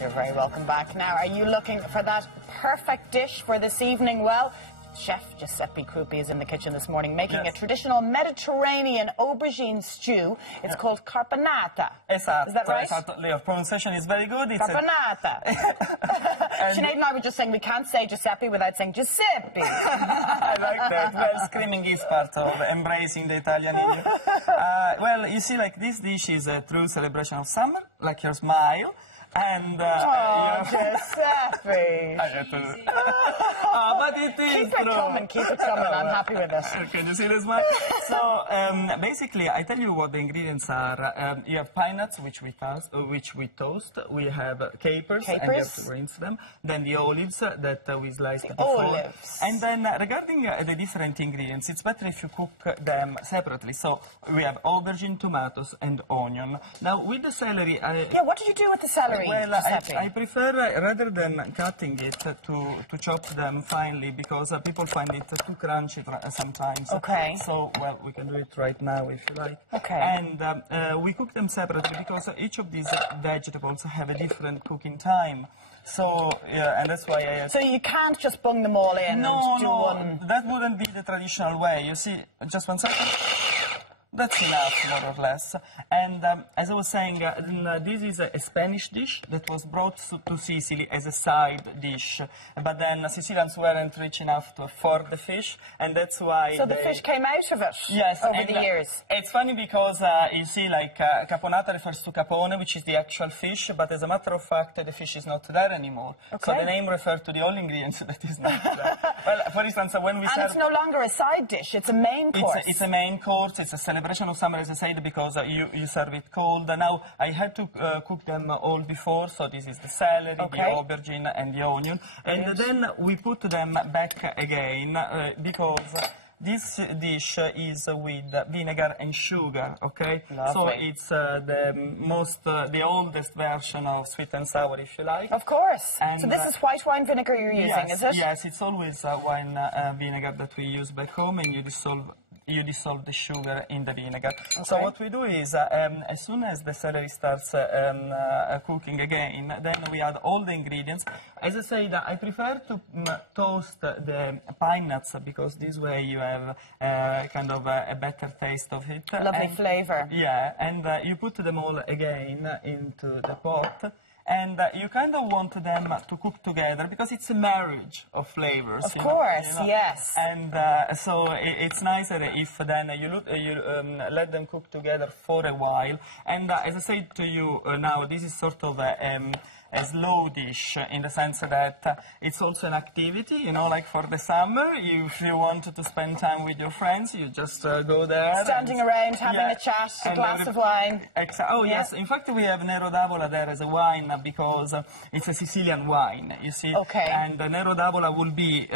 You're very welcome back. Now, are you looking for that perfect dish for this evening? Well, Chef Giuseppe Crupi is in the kitchen this morning making a traditional Mediterranean aubergine stew. It's called Caponata. Esatto, is that right? Esatto. Your pronunciation is very good. It's Caponata. Sinead and I were just saying we can't say Giuseppe without saying Giuseppe. I like that. Well, screaming is part of embracing the Italian in you. Well, you see, like, this dish is a true celebration of summer, like your smile. And, Giuseppe. But it is Keep it coming. I'm happy with this. Can you see this one? So, basically, I tell you what the ingredients are. You have pine nuts, which we toast. We have capers, and you have to rinse them. Then the olives that we sliced before. Olives. And then, regarding the different ingredients, it's better if you cook them separately. So, we have aubergine, tomatoes, and onion. Now, with the celery... what did you do with the celery? Well, I prefer, rather than cutting it, to chop them finely, because people find it too crunchy sometimes. Okay. So, well, we can do it right now if you like. Okay. And we cook them separately because each of these vegetables have a different cooking time. So, yeah, and that's why I... So you can't just bung them all in and do one... that wouldn't be the traditional way. You see, just one second. That's enough, more or less. And as I was saying, this is a Spanish dish that was brought to Sicily as a side dish. But then Sicilians weren't rich enough to afford the fish, and that's why So the fish came out of it over the years? It's funny because, you see, like, Caponata refers to capone, which is the actual fish, but as a matter of fact, the fish is not there anymore. Okay. So the name refers to the only ingredients that is not there. Well, for instance, when we serve... And it's no longer a side dish, it's a main course. It's a main course, it's a celebration of summer, as I said, because you serve it cold. Now, I had to cook them all before, so this is the celery, the aubergine, and the onion. And then we put them back again, because this dish is with vinegar and sugar, okay? Lovely. So it's the oldest version of sweet and sour, if you like. Of course. And so this is white wine vinegar you're using, yes, is it? Yes, it's always wine vinegar that we use back home, and you dissolve the sugar in the vinegar. Okay. So what we do is, as soon as the celery starts cooking again, then we add all the ingredients. As I said, I prefer to toast the pine nuts, because this way you have kind of a better taste of it. Lovely flavour. Yeah, and you put them all again into the pot. And you kind of want them to cook together, because it's a marriage of flavors. Of course, yes. And so it's nicer if then you let them cook together for a while. And as I said to you now, this is sort of a slow dish, in the sense that it's also an activity, you know, like for the summer. If you want to spend time with your friends, you just go there. Standing around, having a chat, a glass of wine. Oh, yes. In fact, we have Nero d'Avola there as a wine, because it's a Sicilian wine, you see. Okay. And Nero d'Avola will be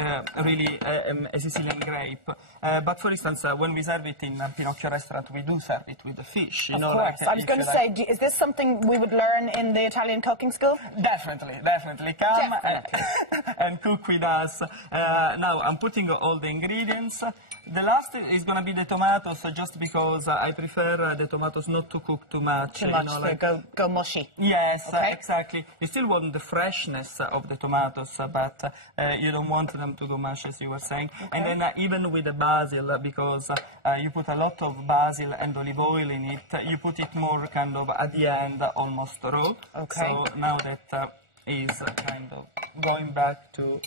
really a Sicilian grape. But for instance, when we serve it in Pinocchio restaurant, we do serve it with the fish. You know, course. I was going to say, is this something we would learn in the Italian cooking school? Definitely. Come and cook with us. Now, I'm putting all the ingredients. The last is going to be the tomatoes, just because I prefer the tomatoes not to cook too much. Too much, you know, like, go mushy. Yes, exactly. You still want the freshness of the tomatoes, but you don't want them to go mushy, as you were saying. Okay. And then even with the basil, because you put a lot of basil and olive oil in it, you put it more kind of at the end, almost raw. Okay. So now that is kind of going back to...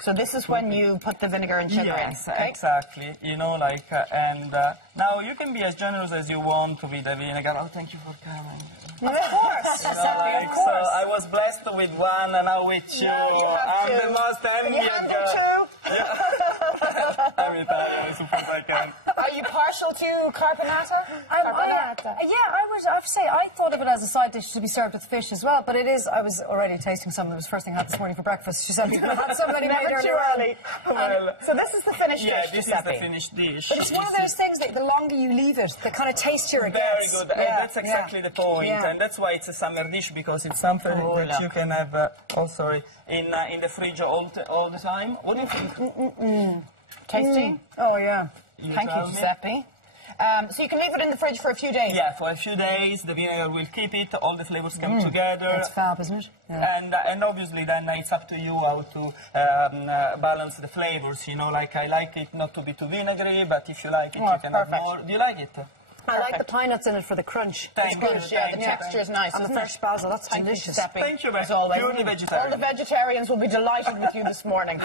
So this is when you put the vinegar and sugar in? Yes, exactly. You know, like, and now you can be as generous as you want with the vinegar. Oh, thank you for coming. Of course. You know, like, so I was blessed with one, and now with two. I'm the most envious guy. I'm Italian, I suppose I can. Are you partial to Caponata? I thought of it as a side dish to be served with fish as well, but it is, I was already tasting some. It was the first thing I had this morning for breakfast. She said, I had somebody made Never too early. Well, so this is the finished dish, this is the finished dish. But it's one of those things that the longer you leave it, the kind of tastier it gets. Very good. And that's exactly the point. And that's why it's a summer dish, because it's something that you can have, in the fridge all the time. What do you think? Tasty? Oh, yeah. Thank you, Giuseppe. So you can leave it in the fridge for a few days? Yeah, for a few days. The vinegar will keep it, all the flavors come together. That's fab, isn't it? Yeah. And obviously then it's up to you how to balance the flavors, you know, like I like it not to be too vinegary, but if you like it, you can add more. Do you like it? I like the pine nuts in it for the crunch. Thank you. Yeah, the texture is nice, and the fresh basil, that's delicious. Thank you, Thank you, as always. purely vegetarian. All the vegetarians will be delighted with you this morning.